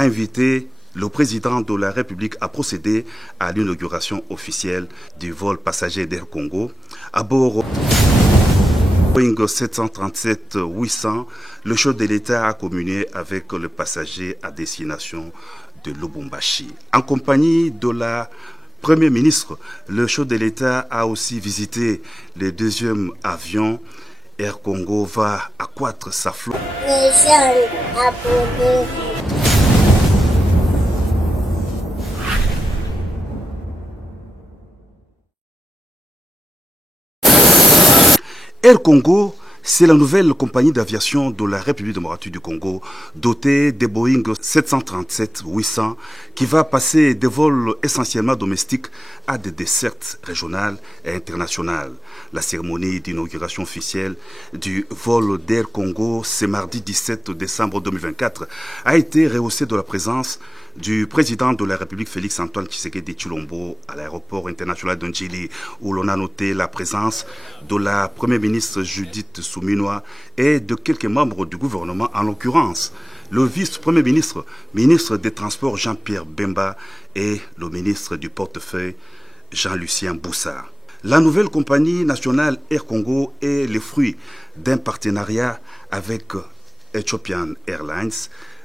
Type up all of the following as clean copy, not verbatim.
a invité le président de la République à procéder à l'inauguration officielle du vol passager d'Air Congo. À bord Boeing 737-800, le chef de l'État a communié avec le passager à destination de Lubumbashi. En compagnie de la Premier ministre, le chef de l'État a aussi visité le deuxième avion. Air Congo va accroître sa flotte. Air Congo, c'est la nouvelle compagnie d'aviation de la République démocratique du Congo, dotée des Boeing 737-800, qui va passer des vols essentiellement domestiques à des dessertes régionales et internationales. La cérémonie d'inauguration officielle du vol d'Air Congo, ce mardi 17 décembre 2024, a été rehaussée de la présence du président de la République Félix-Antoine Tshisekedi Tshilombo à l'aéroport international de Njili, où l'on a noté la présence de la Première ministre Judith Suminwa et de quelques membres du gouvernement, en l'occurrence le vice-premier ministre, ministre des Transports Jean-Pierre Bemba et le ministre du portefeuille Jean-Lucien Boussa. La nouvelle compagnie nationale Air Congo est le fruit d'un partenariat avec Ethiopian Airlines,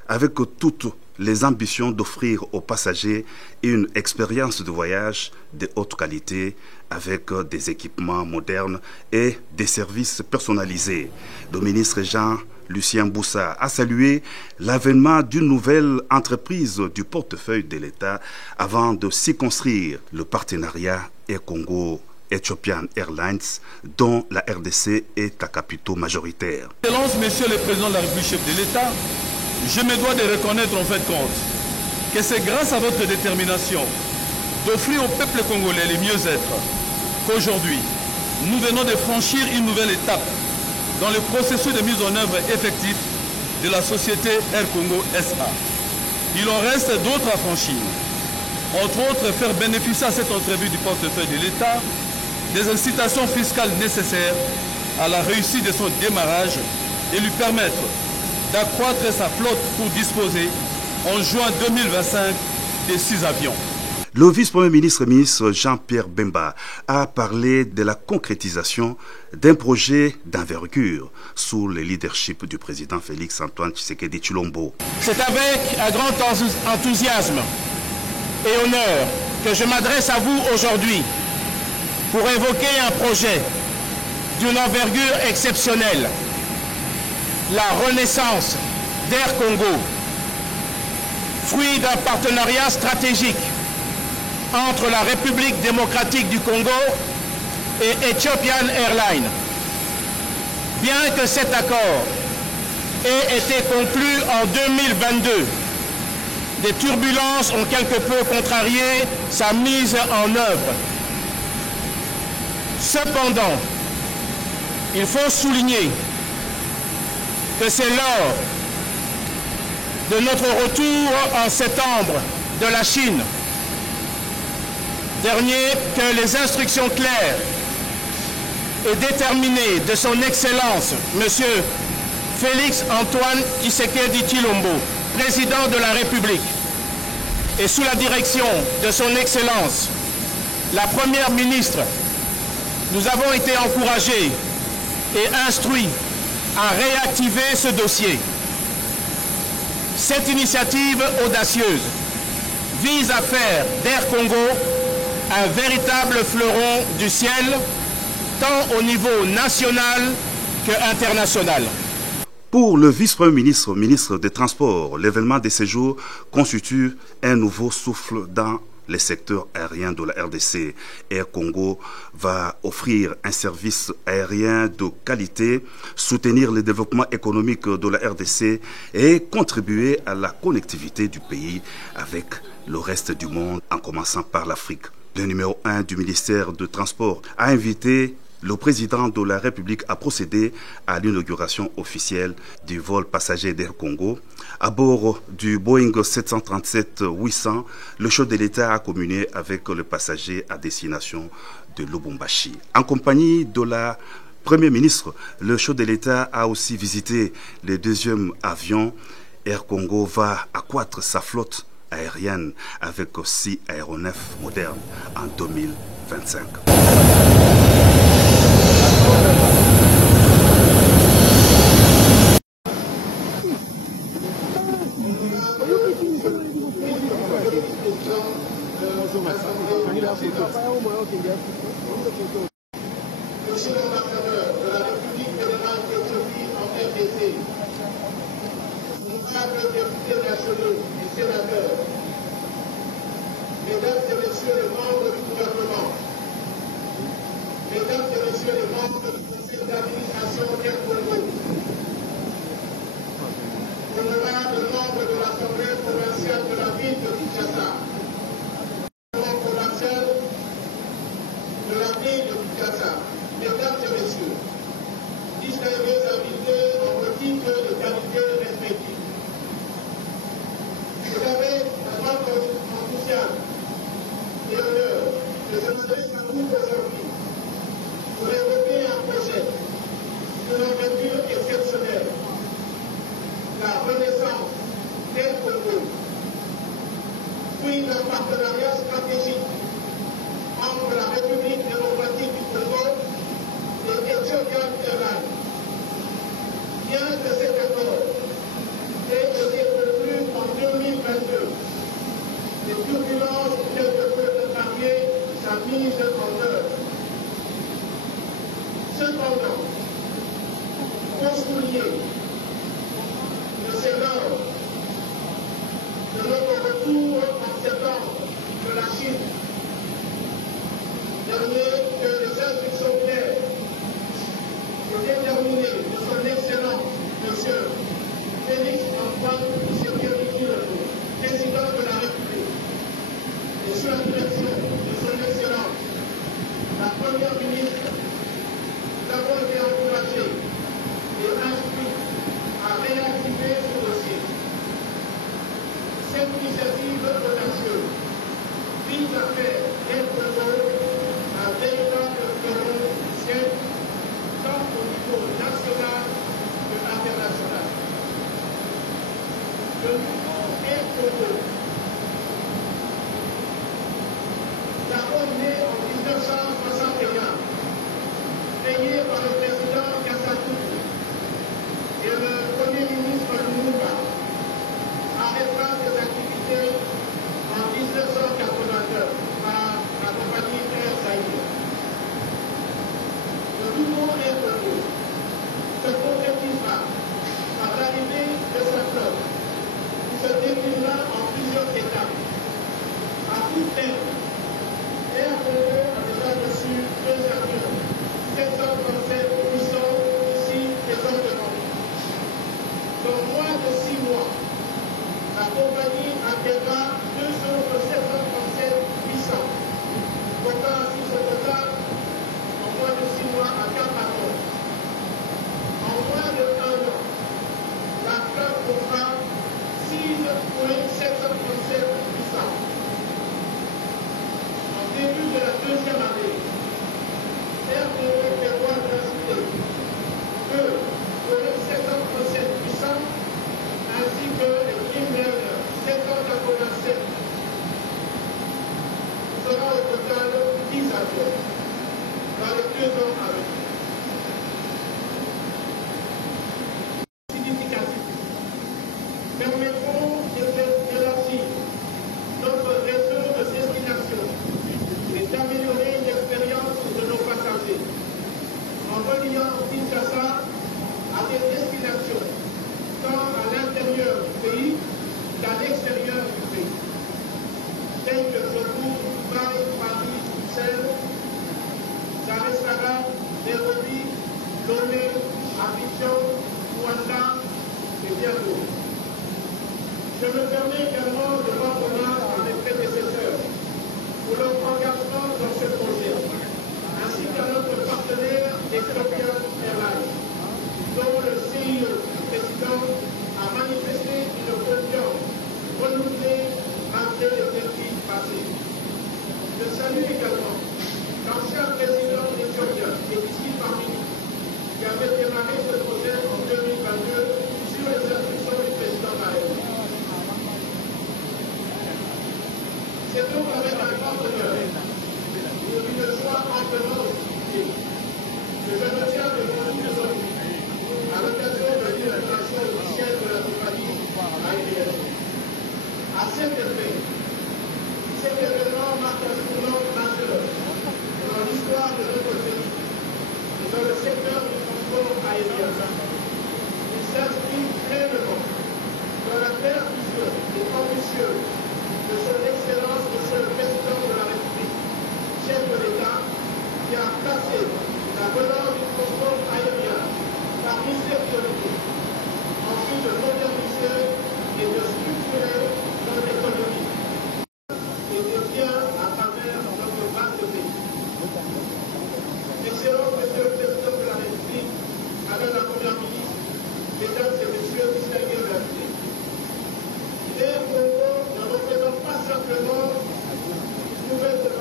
avec toutes les ambitions d'offrir aux passagers une expérience de voyage de haute qualité avec des équipements modernes et des services personnalisés. Le ministre Jean-Lucien Boussa a salué l'avènement d'une nouvelle entreprise du portefeuille de l'État avant de circonscrire le partenariat Air Congo Ethiopian Airlines, dont la RDC est à capitaux majoritaire. Excellence, Monsieur le Président de la République, chef de l'État, je me dois de reconnaître en fait compte que c'est grâce à votre détermination d'offrir au peuple congolais le mieux-être qu'aujourd'hui, nous venons de franchir une nouvelle étape dans le processus de mise en œuvre effectif de la société Air Congo SA. Il en reste d'autres à franchir. Entre autres, faire bénéficier à cette entreprise du portefeuille de l'État des incitations fiscales nécessaires à la réussite de son démarrage et lui permettre d'accroître sa flotte pour disposer en juin 2025 de 6 avions. Le vice-premier ministre, Jean-Pierre Bemba, a parlé de la concrétisation d'un projet d'envergure sous le leadership du président Félix-Antoine Tshisekedi Tshilombo. C'est avec un grand enthousiasme et honneur que je m'adresse à vous aujourd'hui pour évoquer un projet d'une envergure exceptionnelle, la renaissance d'Air Congo, fruit d'un partenariat stratégique entre la République démocratique du Congo et Ethiopian Airlines. Bien que cet accord ait été conclu en 2022, des turbulences ont quelque peu contrarié sa mise en œuvre. Cependant, il faut souligner que c'est lors de notre retour en septembre de la Chine dernier que les instructions claires et déterminées de son Excellence, Monsieur Félix-Antoine Tshisekedi Tshilombo, président de la République, et sous la direction de son Excellence, la Première ministre, nous avons été encouragés et instruits à réactiver ce dossier. Cette initiative audacieuse vise à faire d'Air Congo un véritable fleuron du ciel, tant au niveau national qu'international. Pour le vice-premier ministre, ministre des Transports, l'événement de ces jours constitue un nouveau souffle dans les secteurs aériens de la RDC. Air Congo va offrir un service aérien de qualité, soutenir le développement économique de la RDC et contribuer à la connectivité du pays avec le reste du monde, en commençant par l'Afrique. Le numéro 1 du ministère des Transports a invité le président de la République a procédé à l'inauguration officielle du vol passager d'Air Congo. À bord du Boeing 737-800, le chef de l'État a communié avec le passager à destination de Lubumbashi. En compagnie de la Premier ministre, le chef de l'État a aussi visité le deuxième avion. Air Congo va accroître sa flotte aérienne avec 6 aéronefs modernes en 2025. Monsieur l'ambassadeur de la République fédérale d'Éthiopie en RDC, honorables députés nationaux et sénateurs, mesdames et messieurs les membres du gouvernement, mesdames et messieurs les membres du conseil d'administration d'Air Congo, honorables membres de l'Assemblée provinciale de la ville de Kinshasa, provincial de la ville de Kinshasa, mesdames et messieurs, distingués invités en vos titres de qualité respectifs. Vous avez un grand enthousiasme et honneur que je m'adresse à vous aujourd'hui pour évoquer un projet d'une envergure exceptionnelle, la renaissance d'Air Congo, puis d'un partenariat stratégique entre la République démocratique du Congo et Ethiopian Airlines. Bien que cet accord ait été conclu en 2022, les turbulences ont quelque peu contrarié sa mise en œuvre. Cependant, pour souligner que c'est l'heure de notre retour en septembre de la Chine, dernier que les instructions claires et déterminées de son excellence, monsieur Félix Antoine Tshisekedi, président de la République, et sous la direction de son excellence, la première ministre, nous avons été encouragés et instruits à réactiver ce dossier. Cette initiative audacieuse vise à faire d'Air Congo un véritable fleuron du ciel, tant au niveau national que international. Le nouveau Air Congo, d'abord né en 1961, payé par le président Kassatou et le premier ministre Lumumba, arrêtera ses activités en 1989 par la compagnie Air Zaïre. Le nouveau Air Congo se concrétisera par l'arrivée de sa flotte qui se déclinera en plusieurs étapes. À tout terme, Air Congo a déjà reçu 2 avions 737-800 ici présentement. Dans moins de 6 mois, la compagnie acquérera 2 autres 737-800, portant ainsi son total en moins de 6 mois à 4 avions. En moins de 1 an, la flotte comptera 6 Boeing 737-800. En début de la 2e année, Air Congo prévoit d'inciter 2 Boeing 737-800 ainsi que les Dreamliner 787. Ce sera au total 10 avions dans les 2 ans à venir. Significatifs permettront d'élargir notre réseau de destination et d'améliorer l'expérience de nos passagers en reliant Kinshasa à des destinations tant à l'intérieur du pays qu'à l'extérieur du pays, tels que Tobruk, Dubaï, Paris, Bruxelles, Dar es Salaam, Nairobi, Lomé, Abidjan, Rwanda et bien d'autres. Je me permets également de rendre hommage à mes prédécesseurs pour leur engagement dans ce projet, ainsi qu'à notre partenaire Ethiopian Airlines, dont le CEO, président, a manifesté une confiance renouvelée malgré les défis passés. Je salue également l'ancien président éthiopien et ici parmi nous, qui avait démarré ce projet en 2022 sur les instructions du président Maé.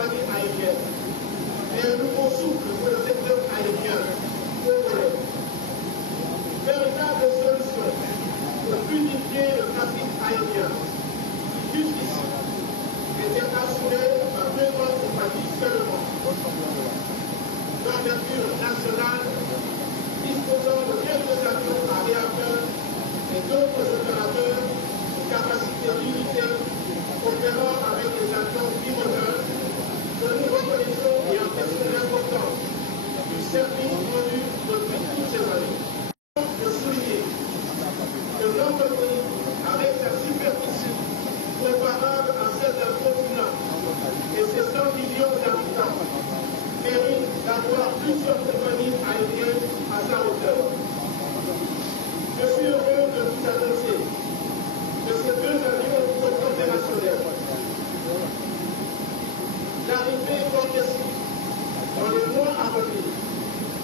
compagnies aériennes est un nouveau souffle pour le secteur aérien congolais. Véritable solution pour fluidifier le trafic aérien. Jusqu'ici, était assuré par 2 grandes compagnies seulement. D'envergure nationale, disposant de quelques avions à réacteurs et d'autres opérateurs de capacité limitée, opérant avec des avions bimoteurs, que nous reconnaissons et apprécions l'importance du service rendu depuis toutes ces années. De souligner que notre pays, avec sa superficie comparable à celle d'un continent et ses 100 millions d'habitants, mérite d'avoir plusieurs compagnies aériennes à sa hauteur. Je suis heureux de vous annoncer que ces 2 avions sont opérationnels. L'arrivée progressive dans les mois à venir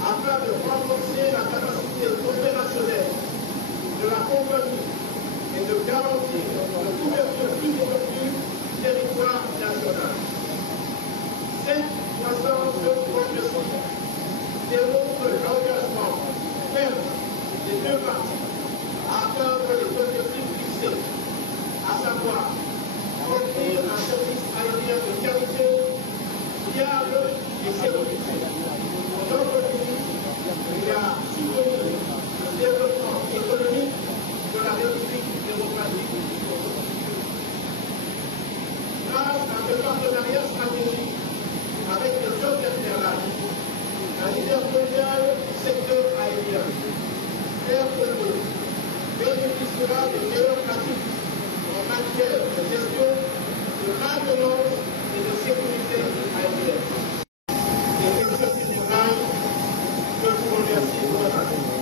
afin de renforcer la capacité opérationnelle de la compagnie et de garantir la couverture plus continue du territoire national. Cette croissance progressive démontre l'engagement ferme des 2 parties à atteindre les objectifs fixés, à savoir offrir un service aérien de qualité, fiable et sécurisé. Notre pays a soutenu le développement économique de la République démocratique du Congo. Grâce à ce partenariat stratégique avec les autres internationales, un leader mondial du secteur aérien, Air Congo, bénéficiera des meilleures pratiques en matière de gestion, de maintenance et de sécurité aérienne. Et je vous remercie pour votre attention.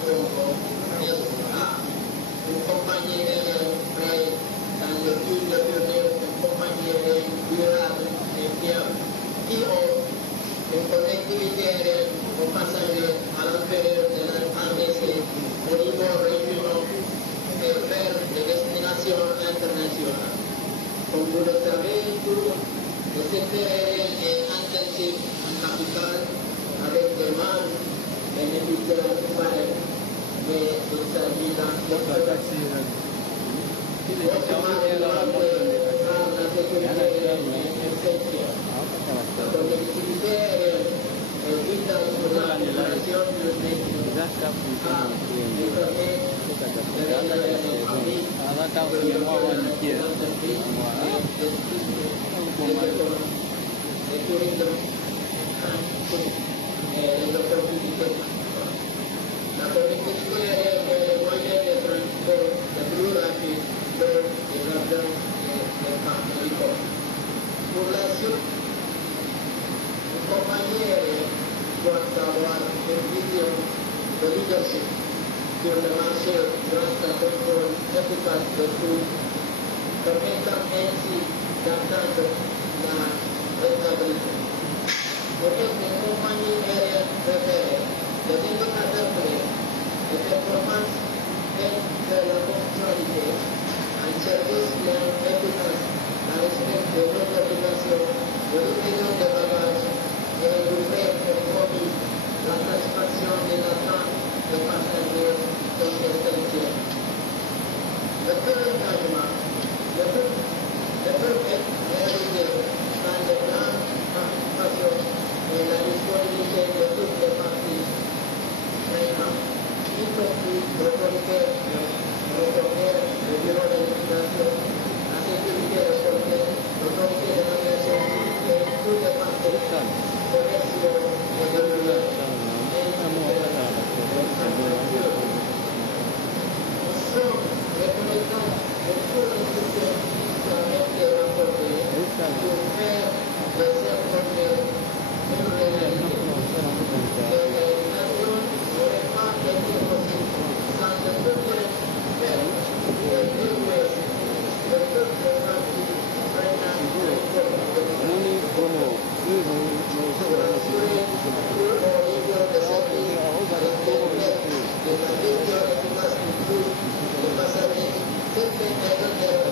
Congo SA, une compagnie aérienne créée dans le but de devenir une compagnie aérienne durable et fiable qui offre une connectivité aérienne aux passagers à l'intérieur de la RDC au niveau régional et vers des destinations internationales. Comme vous le savez tous, le secteur aérien est intensif en capitale avec des marges bénéficiaires pareilles, mais il s'agit d'un secteur la sécurité aérienne est essentielle. La connectivité aérienne est vitale pour la population du métier et permet de réaliser des familles de tourisme et les opportunités. La connectivité aérienne est le moyen de transport le plus rapide vers les avions et les marques. Pour la suite, une compagnie aérienne doit avoir une vision de leadership sur le marché grâce à un contrôle efficace de coûts, permettant ainsi d'atteindre la rentabilité. Pour être une compagnie aérienne préférée, les indicateurs clés de performance et de la ponctualité, un service bien efficace, la respect de nos obligations, de l'opinion des bagages et du fait pour promis la satisfaction des attentes des passagers sont essentiels. Le seul engagement ne peut être réalisé dans les grandes participations et la disponibilité de toutes les parties prenantes, y compris l'autorité, le bureau de législation, la sécurité récoltée, l'autorité de l'aviation et tous les parties commerciaux et de l'Union. Nous sommes reconnaissants de tous les soutiens qui ont été rapportés pour faire de cette journée une réalité. Les réalisations n'auraient pas été possibles sans le soutien ferme et dévoué de toutes les parties prenantes de l'économie. Pour assurer tout au niveau de service avec des la gestion efficace du coût des passagers, cette méthode de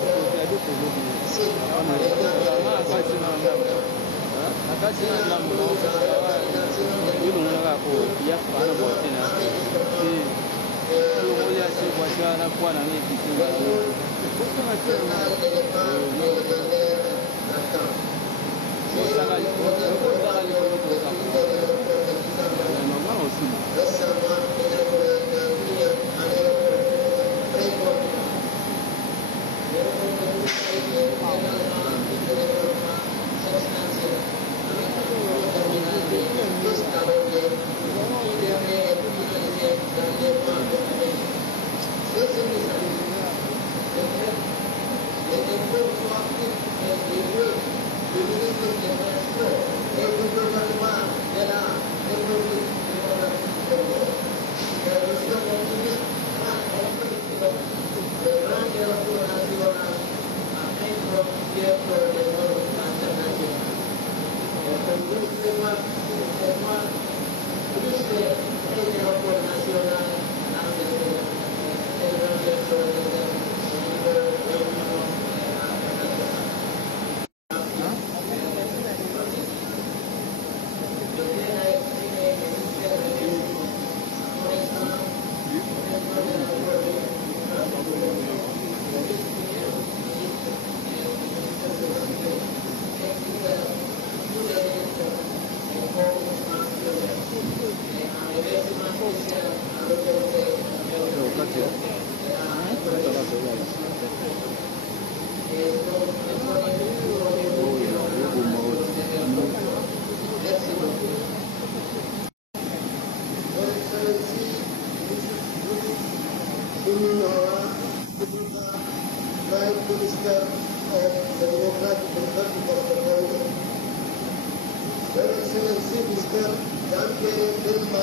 Excellency Mr. Jean-Pierre Belma,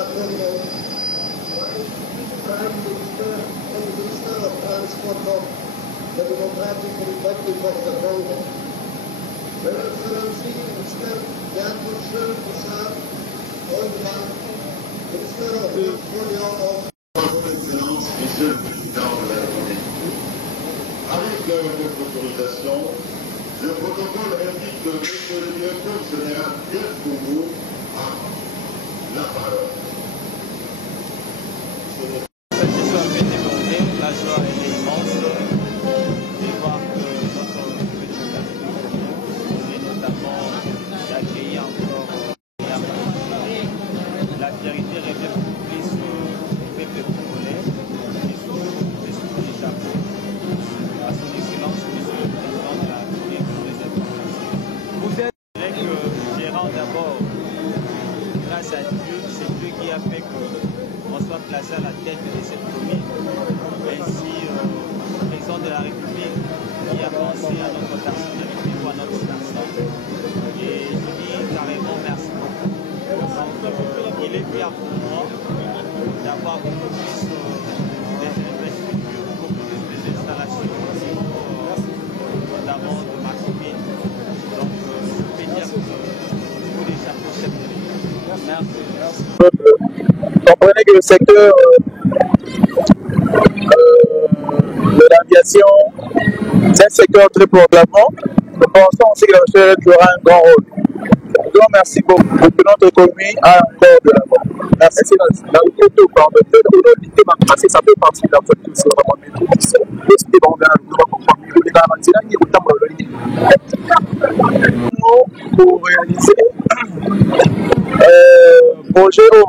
Prime Minister of Transport of the Democratic Republic of the Congo, Her Excellency Mr. Yakushel Prasad Oldman, Minister of the Portfolio of Son Excellence, Monsieur le Président de la République. Avec votre autorisation, le protocole indique que M. le directeur général Pierre Koungou a la parole. La joie est immense de voir que notre petit est notamment d'accueillir encore la vérité revient beaucoup plus au peuple congolais et surtout du Japon. À son excellence, Monsieur le Président de la République, les informations. Vous êtes que gérant d'abord, grâce à Dieu, c'est Dieu qui a fait qu'on soit placé à la tête de cette commune. Ainsi, le président de la République qui a pensé à notre personnalité ou à notre personne. Et je dis carrément merci beaucoup. Donc, il est fier pour moi d'avoir beaucoup plus d'infrastructures, beaucoup plus d'installations notamment de ma commune. Donc, je peux dire que tous les chapeaux chefs de l'État. Merci. Comprenez que le secteur de l'aviation, c'est un secteur très programmant. Nous pensons aussi que la recherche jouera un grand rôle. Je vous remercie beaucoup pour que notre économie a encore de l'avant. Merci. Dans le côté par le fait de parce que ça fait partie de la politique, c'est vraiment une politique. Le bon gars, nous devons comprendre que les garanties là, il y a autant de pour réaliser projet au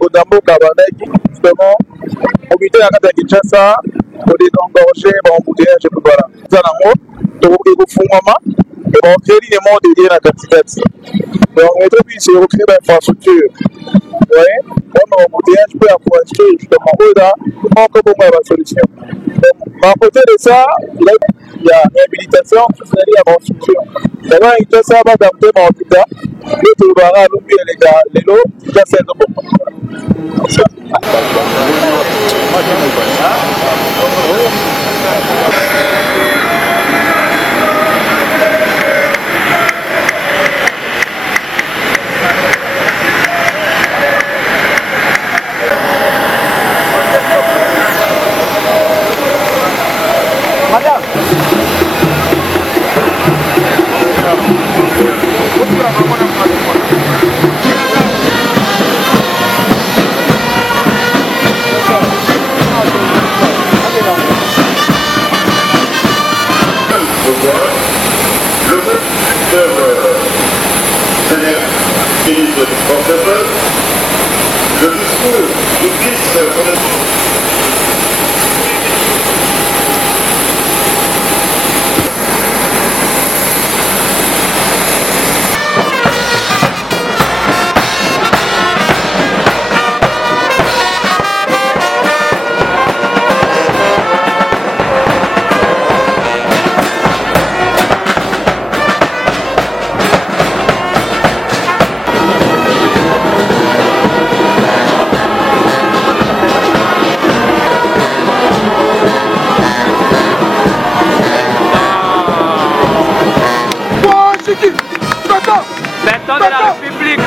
Godambo Kabanaki, justement, au milieu de la Kinshasa, pour désengorger l'embouteillage et tout voilà. Nous allons et on crée les mondes dédiés à la Katikati. Donc, on est obligé de recréer l'infrastructure. Vous voyez, comme l'embouteillage peut approcher justement au-delà, comment on a la solution. Donc, à côté de ça, il y a réhabilitation, tout ça, il y a une structure. D'abord, il y a ça, d'adapter mon hôpital. Le Toubara, les lots, déjà c'est un peu. Le discours du fils Président de la République.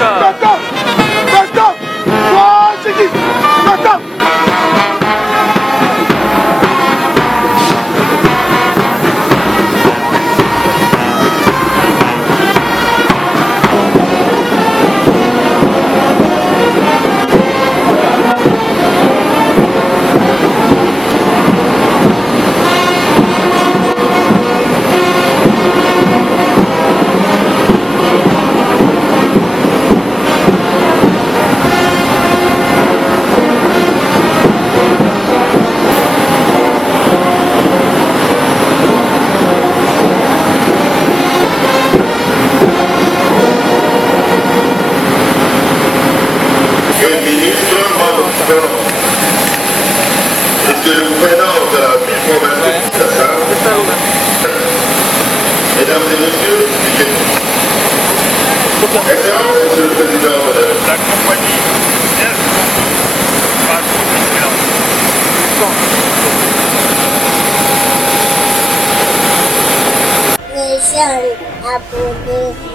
Mesdames et messieurs, Excellence, Monsieur le Président, la compagnie temps. Les jeunes abonnés.